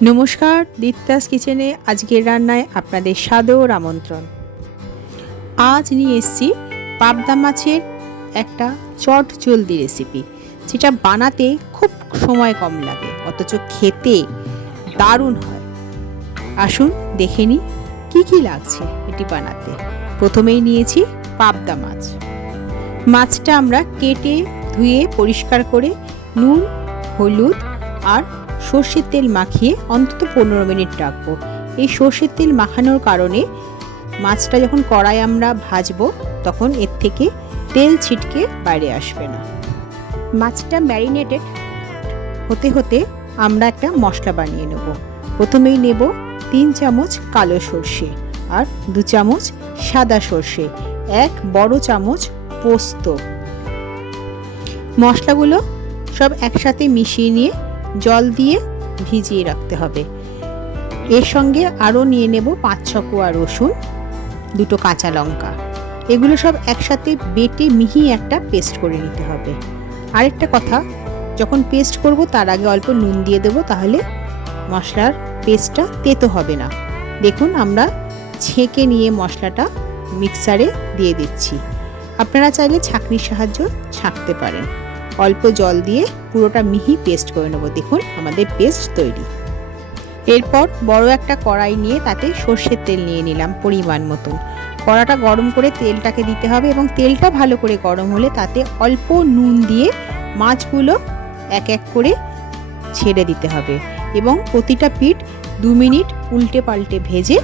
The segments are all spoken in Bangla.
নমস্কার, দীপ্তাস কিচেনে আজকের রান্নায় আপনাদের সাদর আমন্ত্রণ। আজ নিয়ে এসেছি পাবদা মাছের একটা চট জলদি রেসিপি, যেটা বানাতে খুব সময় কম লাগে অথচ খেতে দারুণ হয়। আসুন দেখে নিই কী কী লাগছে এটি বানাতে। প্রথমেই নিয়েছি পাবদা মাছ। মাছটা আমরা কেটে ধুয়ে পরিষ্কার করে নুন, হলুদ আর সর্ষের তেল মাখিয়ে অন্তত 15 মিনিট রাখবো। এই সর্ষের তেল মাখানোর কারণে মাছটা যখন কড়াই আমরা ভাজবো তখন এর থেকে তেল ছিটকে বাইরে আসবে না। মাছটা ম্যারিনেটেড হতে হতে আমরা একটা মশলা বানিয়ে নেব। প্রথমেই নেব 3 চামচ কালো সর্ষে আর 2 চামচ সাদা সর্ষে, 1 বড় চামচ পোস্ত। মশলাগুলো সব একসাথে মিশিয়ে নিয়ে জল দিয়ে ভিজিয়ে রাখতে হবে। এর সঙ্গে আরও নিয়ে নেব 5-6 কোয়া রসুন, 2টো কাঁচা লঙ্কা। এগুলো সব একসাথে বেটে মিহি একটা পেস্ট করে নিতে হবে। আরেকটা কথা, যখন পেস্ট করব তার আগে অল্প নুন দিয়ে দেবো, তাহলে মশলার পেস্টটা তেতো হবে না। দেখুন আমরা ছেঁকে নিয়ে মশলাটা মিক্সারে দিয়ে দিচ্ছি। আপনারা চাইলে ছাঁকনির সাহায্যে ছাঁকতে পারেন। অল্প জল দিয়ে পুরোটা মিহি পেস্ট করে নেব। দেখুন আমাদের পেস্ট তৈরি। এরপর বড় একটা কড়াই নিয়ে তাতে সর্ষের তেল নিয়ে নিলাম পরিমাণ মতন। কড়াটা গরম করে তেলটাকে দিতে হবে এবং তেলটা ভালো করে গরম হলে তাতে অল্প নুন দিয়ে মাছগুলো এক এক করে ছেড়ে দিতে হবে এবং প্রতিটা পিঠ 2 মিনিট উল্টে পাল্টে ভেজে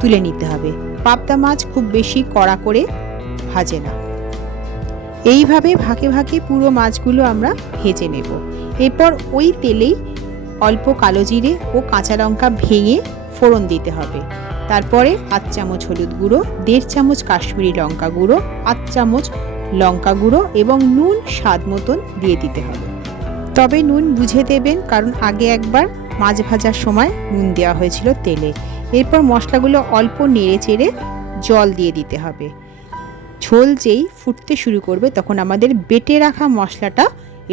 তুলে নিতে হবে। পাবদা মাছ খুব বেশি কড়া করে ভাজে না। এইভাবে ভাগে ভাগে পুরো মাছগুলো আমরা ভেজে নেব। এরপর ওই তেলেই অল্প কালো জিরে ও কাঁচা লঙ্কা ভেঙে ফোড়ন দিতে হবে। তারপরে 8 চামচ হলুদ গুঁড়ো, 1.5 চামচ কাশ্মীরি লঙ্কা গুঁড়ো, 8 চামচ লঙ্কা গুঁড়ো এবং নুন স্বাদ মতন দিয়ে দিতে হবে। তবে নুন বুঝে দেবেন, কারণ আগে একবার মাছ ভাজার সময় নুন দেওয়া হয়েছিল তেলে। এরপর মশলাগুলো অল্প নেড়ে চেড়ে জল দিয়ে দিতে হবে। ঝোল যেই ফুটতে শুরু করবে তখন আমাদের বেটে রাখা মশলাটা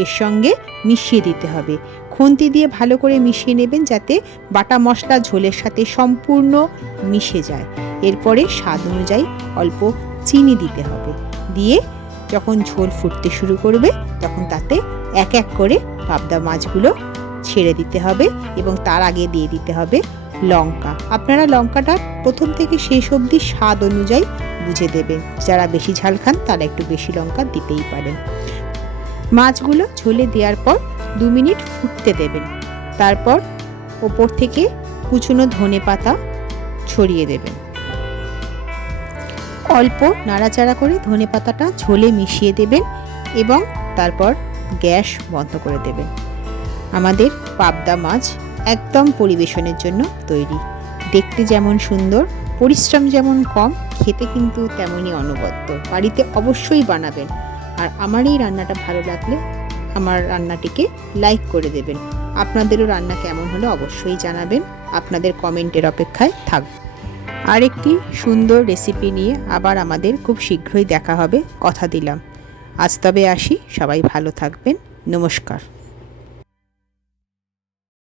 এর সঙ্গে মিশিয়ে দিতে হবে। খুন্তি দিয়ে ভালো করে মিশিয়ে নেবেন যাতে বাটা মশলা ঝোলের সাথে সম্পূর্ণ মিশে যায়। এরপরে স্বাদ অনুযায়ী অল্প চিনি দিতে হবে। দিয়ে যখন ঝোল ফুটতে শুরু করবে তখন তাতে এক এক করে পাবদা মাছগুলো ছেড়ে দিতে হবে এবং তার আগে দিয়ে দিতে হবে লঙ্কা। আপনারা লঙ্কাটা প্রথম থেকে শেষ অবধি স্বাদ অনুযায়ী বুঝে দেবেন। যারা বেশি ঝাল খান তারা একটু বেশি লঙ্কা দিতেই পারেন। মাছগুলো ঝোলে দেওয়ার পর 2 মিনিট ফুটতে দেবেন। তারপর ওপর থেকে কুচনো ধনেপাতা ছড়িয়ে দেবেন। অল্প নাড়াচাড়া করে ধনেপাতাটা ঝোলে মিশিয়ে দেবেন এবং তারপর গ্যাস বন্ধ করে দেবেন। আমাদের পাবদা মাছ একদম পরিবেশনের জন্য তৈরি। দেখতে যেমন সুন্দর, পরিশ্রম যেমন কম, খেতে কিন্তু তেমনই অনবদ্য। বাড়িতে অবশ্যই বানাবেন। আর আমার এই রান্নাটা ভালো লাগলে আমার রান্নাটিকে লাইক করে দেবেন। আপনাদেরও রান্না কেমন হলো অবশ্যই জানাবেন। আপনাদের কমেন্টের অপেক্ষায় থাকব। আরেকটি সুন্দর রেসিপি নিয়ে আবার আমাদের খুব শীঘ্রই দেখা হবে, কথা দিলাম। আজ তবে আসি, সবাই ভালো থাকবেন। নমস্কার।